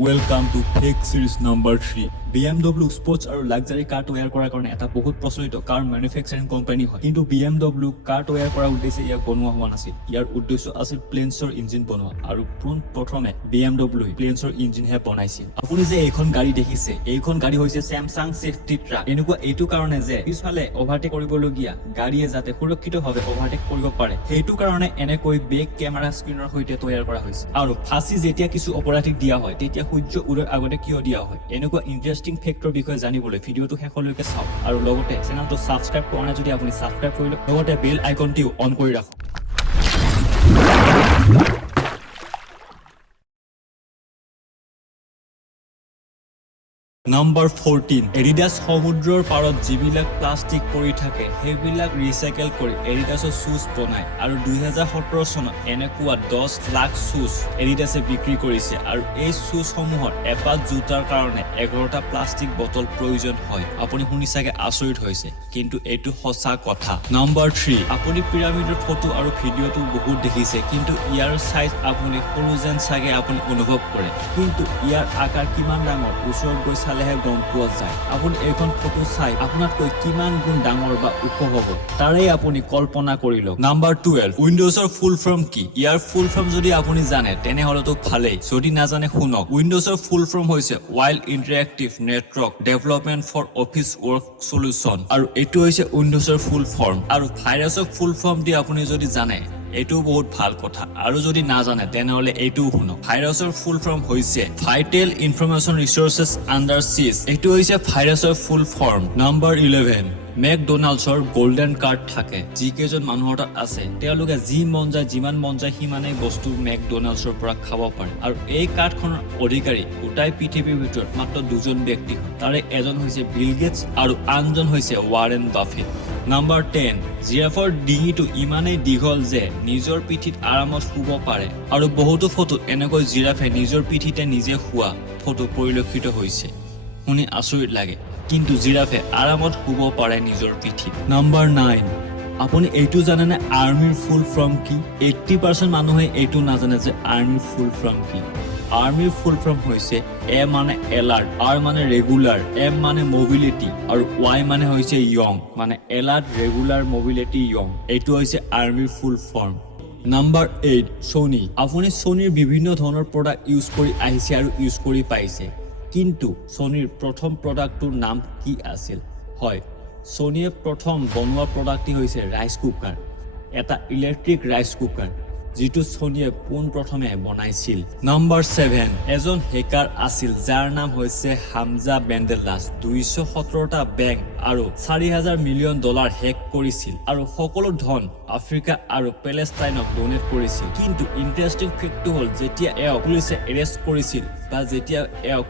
Welcome to Tech Series number 3. BMW sports আৰু luxury কাৰ তৈয়াৰ কৰাৰ কাৰণে এটা বহুত প্ৰচলিত কাৰ ম্যানুফ্যাকচাৰিং কোম্পানী হয় কিন্তু BMW কাৰ তৈয়াৰ কৰাৰ উদ্দেশ্যে ইয়াক বনোৱা হোৱা নাছিল ইয়াৰ উদ্দেশ্য আছিল প্লেনছৰ ইঞ্জিন বনোৱা আৰু প্ৰথমে BMW প্লেনছৰ ইঞ্জিন হে বনাইছিল আপুনি যে এইখন গাড়ী দেখিছে এইখন গাড়ী হৈছে স্যামসাং সেফটি ট্ৰাক এনেকুৱা এইটো কাৰণে যে পিছফালে ওভাৰটেক কৰিবলগীয়া গাড়ীয়ে যাতে সুৰক্ষিতভাৱে ওভাৰটেক কৰিব পাৰে সেইটো কাৰণে এনেকৈ বেক কেমেৰা স্ক্ৰিনৰ সৈতে তৈয়াৰ কৰা হৈছে আৰু ফাঁচি যেতিয়া কিছু অপৰাধীক দিয়া হয় তেতিয়া সূৰ্য উদয়ৰ আগতে কিয় দিয়া হয় এনেকুৱা ইন্টাৰেষ্টিং ফেক্টৰ বিষয়ে জানিবলৈ ভিডিওটো শেষলৈকে চাওক আৰু লগতে চেনেলটো সাবস্ক্ৰাইব কৰা নাই যদি আপুনি সাবস্ক্ৰাইব কৰি লওক লগতে বেল আইকনটিও অন কৰি ৰাখক Number 14 এডিডাছ সমুদ্ৰৰ পাৰত যিবিলাক প্লাষ্টিক পৰি থাকে সেইবিলাক ৰিসাইকেল কৰি এডিডাছৰ শুজ বনায় আৰু 2017 চনত এনেকুৱা 10 লাখ শুজ এডিডাছে বিক্ৰী কৰিছে আৰু এই শুজসমূহৰ এপাত জোতাৰ কাৰণে 11টা প্লাষ্টিক বটল প্ৰয়োজন হয় আপুনি শুনি চাগে আচৰিত হৈছে কিন্তু এইটো সঁচা কথা Number 3 আপুনি পিৰামিডৰ ফটো আৰু ভিডিওটো বহুত দেখিছে কিন্তু ইয়াৰ সাইজ আপুনি সৰু যেন চাগে আপুনি অনুভৱ কৰে কিন্তু ইয়াৰ আকাৰ কিমান ডাঙৰ ওচৰত গৈ চালেহে গম পোৱা যায় আপুনি এইখন ফটো চাই আপোনাতকৈ কিমান গুণ ডাঙৰ বা ওখ হ'ব তাৰে আপুনি কল্পনা কৰি লওক Number 12 উইন্ডোজৰ ফুল ফৰ্ম কি ইয়াৰ ফুল ফৰ্ম যদি আপুনি জানে তেনেহলে তো ভালেই যদি নাজানে শুনক উইন্ডোজৰ ফুল ফৰ্ম হৈছে wild interactive network development for office work solution আৰু এটো হৈছে উইন্ডোজৰ ফুল ফৰ্ম আৰু ভাইৰাছৰ ফুল ফৰ্ম দি আপুনি যদি জানে এটো বহুত ভাল কথা আৰু যদি না জানে তেনেহলে এটো শুনো ভাইৰাছৰ ফুল ফৰ্ম হৈছে vital information resources under siege এটো হৈছে ভাইৰাছৰ ফুল ফৰ্ম Number 11 মেকডোনাল্ডছৰ গোল্ডেন কাৰ্ড থাকে যি কেজন মানুহৰ তাত আছে তেওঁলোকে যি মন যায় যিমান মন যায় সিমানেই বস্তু মেকডোনাল্ডছৰ পৰা খাব পাৰে আৰু এই কাৰ্ডখনৰ অধিকাৰী গোটাই পৃথিৱীৰ ভিতৰত মাত্ৰ দুজন ব্যক্তি তাৰে এজন হৈছে বিল গেটছ আৰু আনজন হৈছে ৱাৰেন বাফেট Number 10 জিৰাফৰ ডিঙিটো ইমানেই দীঘল যে নিজৰ পিঠিত আৰামত শুব পাৰে আৰু বহুতো ফটোত এনেকৈ জিৰাফে নিজৰ পিঠিতে নিজে শুৱা ফটো পৰিলক্ষিত হৈছে শুনি আচৰিত লাগে কিন্তু জিৰাফে আৰামত শুব পাৰে নিজৰ পিঠিত Number 9 আপুনি এইটো জানেনে আৰ্মিৰ ফুল ফৰ্ম কি 80% মানুহে এইটো নাজানে যে আৰ্মিৰ ফুল ফৰ্ম কি আৰ্মিৰ ফুল ফৰ্ম হৈছে এ মানে এলাৰ্ট আৰ মানে ৰেগুলাৰ এম মানে মোবিলিটি আৰু ওয়াই মানে হৈছে ইয়ং মানে এলাৰ্ট ৰেগুলাৰ মোবিলিটি ইয়ং এইটো হৈছে আৰ্মিৰ ফুল ফৰ্ম Number 8 সোনি আপুনি সোনিৰ বিভিন্ন ধৰণৰ প্ৰডাক্ট ইউজ কৰি আহিছে আৰু ইউজ কৰি পাইছে কিন্তু সোনিৰ প্ৰথম প্ৰডাক্টৰ নাম কি আছিল হয় সোনিয়ে প্ৰথম বনোৱা প্ৰডাক্টটি হৈছে ৰাইচ কুকাৰ এটা ইলেক্ট্ৰিক ৰাইচ কুকাৰ যিটো সোনিয়ে প্ৰথমে বনাইছিল Number 7 এজন হেকাৰ আছিল যাৰ নাম হৈছে হামজা বেন্ডেলাছ 217টা বেংক আৰু 4000 মিলিয়ন ডলাৰ হেক কৰিছিল আৰু সকলো ধন আফ্ৰিকা আৰু পেলেষ্টাইনক ডোনেট কৰিছিল কিন্তু ইন্টাৰেষ্টিং ফেক্ট হ'ল যেতিয়া পুলিচে এৰেষ্ট কৰিছিল বা যেতিয়া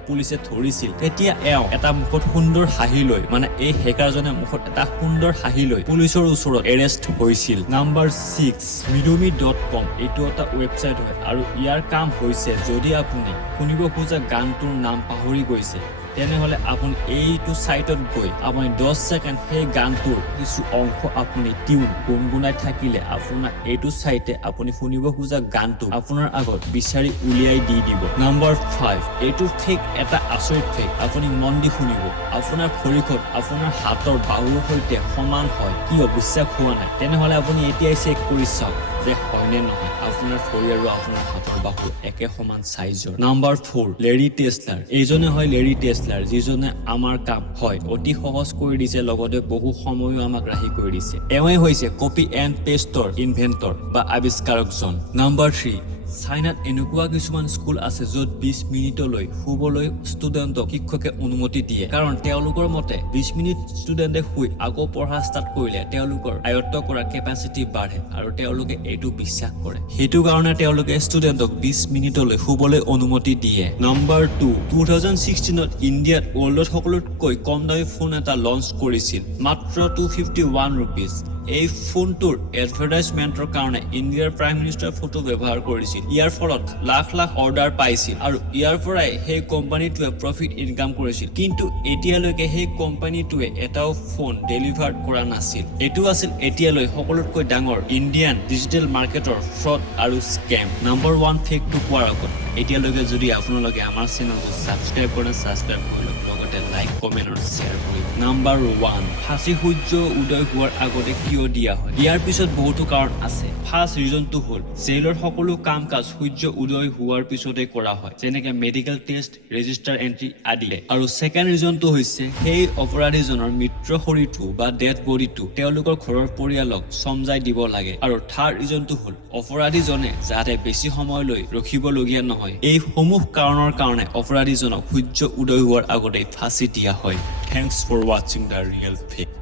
পুলিচে ধৰিছিল তেতিয়া এটা মুখত সুন্দৰ হাঁহি লৈ মানে এই হেকাৰজনে মুখত এটা সুন্দৰ হাঁহি লৈ পুলিচৰ ওচৰত এৰেষ্ট হৈছিল Number 6 midomi.com এইটো এটা ওয়েবসাইট হয় আৰু ইয়াৰ কাম হৈছে যদি আপুনি শুনিব খোজা গানটোৰ নাম পাহৰি গৈছে তেনেহলে আপুনি এইটো সাইটত গৈ আপুনি 10 সেকেন্ড সেই গানটোৰ কিছু অংশ আপুনি টিউন গুনগুনাই থাকিলে আপোনাৰ এইটো সাইটে আপুনি শুনিব খোজা গানটো আপোনাৰ আগত বিচাৰি উলিয়াই দি দিব Number 5 এইটো ফেক এটা আচৰিত ফেক আপুনি মন দি শুনিব আপোনাৰ ভৰিখন আপোনাৰ হাতৰ বাহুৰ সৈতে সমান হয় কি অবিশ্বাস হোৱা নাই তেনেহলে আপুনি এতিয়াই চেক কৰি চাওক যে হয়নে নহয় আপোনাৰ ভৰি আৰু আপোনাৰ হাতৰ বাহু একে সমান সাইজৰ Number 4 লেৰি টেছলাৰ এইজনে হয় লেৰি টেছলাৰ যিজনে আমাৰ কাম হয় অতি সহজ কৰি দিছে লগতে বহু সময়ও আমাক ৰাহি কৰি দিছে এওঁই হৈছে কপি এণ্ড পেষ্টৰ ইনভেন্টৰ বা আৱিষ্কাৰকজন Number 3 চাইনাত এনেকুৱা কিছুমান স্কুল আছে য'ত 20 মিনিটলৈ শুবলৈ ষ্টুডেণ্টক শিক্ষকে অনুমতি দিয়ে কাৰণ তেওঁলোকৰ মতে 20 মিনিট ষ্টুডেণ্টে শুই আকৌ পঢ়া ষ্টাৰ্ট কৰিলে তেওঁলোকৰ আয়ত্ত কৰা কেপাচিটি বাঢ়ে আৰু তেওঁলোকে এইটো বিশ্বাস কৰে সেইটো কাৰণে তেওঁলোকে ষ্টুডেণ্টক 20 মিনিটলৈ শুবলৈ অনুমতি দিয়ে Number 2 2016ত ইণ্ডিয়াত ৱৰ্ল্ডত সকলোতকৈ কম দামী ফোন এটা লঞ্চ কৰিছিল মাত্ৰ 251 ৰুপিজ এই ফোনটোৰ এডভাৰটাইজমেণ্টৰ কাৰণে ইণ্ডিয়াৰ প্ৰাইম মিনিষ্টাৰ ফটো ব্যৱহাৰ কৰিছিল। ইয়াৰ ফলত লাখ লাখ অৰ্ডাৰ পাইছিল আৰু ইয়াৰ পৰাই সেই কোম্পানীটোৱে প্ৰফিট ইনকাম কৰিছিল। কিন্তু এতিয়ালৈকে সেই কোম্পানীটোৱে এটাও ফোন ডেলিভাৰ কৰা নাছিল। এইটো আছিল এতিয়ালৈ সকলোতকৈ ডাঙৰ ইণ্ডিয়ান ডিজিটেল মাৰ্কেটৰ ফ্ৰড আৰু স্কেম। নাম্বাৰ 1 ফেকটো কোৱাৰ আগত এতিয়ালৈকে যদি আপোনালোকে আমাৰ চেনেলটো ছাবস্ক্ৰাইব কৰে ছাবস্ক্ৰাইব কৰি লওক, লগতে লাইক কমেণ্ট আৰু শ্বেয়াৰ কৰি। নাম্বাৰ 1 ফাঁচী সূৰ্য উদয় হোৱাৰ আগতে কিয় দিয়া হয়? ইয়াৰ পিছত বহুতো কাৰণ আছে। ফাৰ্ষ্ট ৰিজনটো হ'ল জেইলৰ সকলো কাম কাজ সূৰ্য উদয় হোৱাৰ পিছতে কৰা হয়, যেনেকে মেডিকেল টেষ্ট, ৰেজিষ্টাৰ এন্ট্ৰি আদি। আৰু ছেকেণ্ড ৰিজনটো হৈছে সেই অপৰাধীজনৰ মৃত শৰীৰটো বা ডেড বডিটো তেওঁলোকৰ ঘৰৰ পৰিয়ালক চমজাই দিব লাগে। আৰু থাৰ্ড ৰিজনটো হ'ল অপৰাধীজনে যাতে বেছি সময়লৈ ৰখিবলগীয়া নহয়। এই সমূহ কাৰণৰ কাৰণে অপৰাধীজনক সূৰ্য উদয় হোৱাৰ আগতে ফাঁচি দিয়া হয়। Thanks for watching the real fake.